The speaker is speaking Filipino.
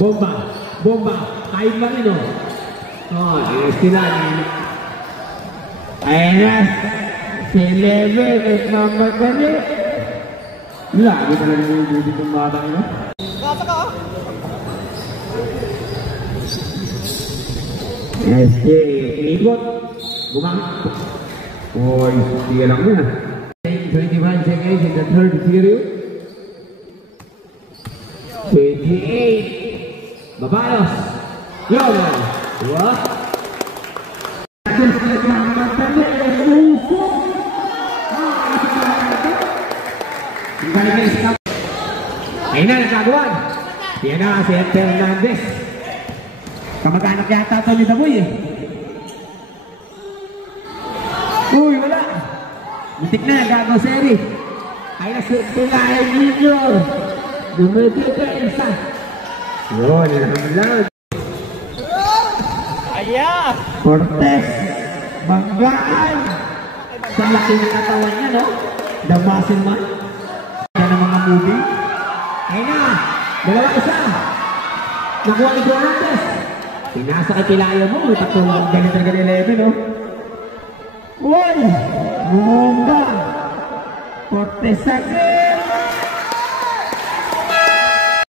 Bomba. Bomba. Kain Marino. Oh, sila ni. Ayan na. Si Leve. At mamakali. Lagi talaga yung buti kong batang ina. Nasa ka? Este, ikot. Gumamit. Oy, tiga lang na. 21 seconds in the third period. 28. Babalos. Yun. What? Ayun na, nagkagawan. Yan na si Fernandez. Kamag-anak yata ito ni Daboy eh. Uy, wala. Muntik na, gago seri. Ay na, Tulayan Junior. Dumiti ka isa. Yun, yan lang. Aya! Cortez. Banggaan. Sa laki ng katawan niya, no? The muscle man. Yan ang mga movie. Ayun na. Dalawa isa. Nakuha ni Cortez. Pinasa kay Pilayo mo. Patulong ganit-ganit 11, no? Uy! Bumba! Cortez Sagre!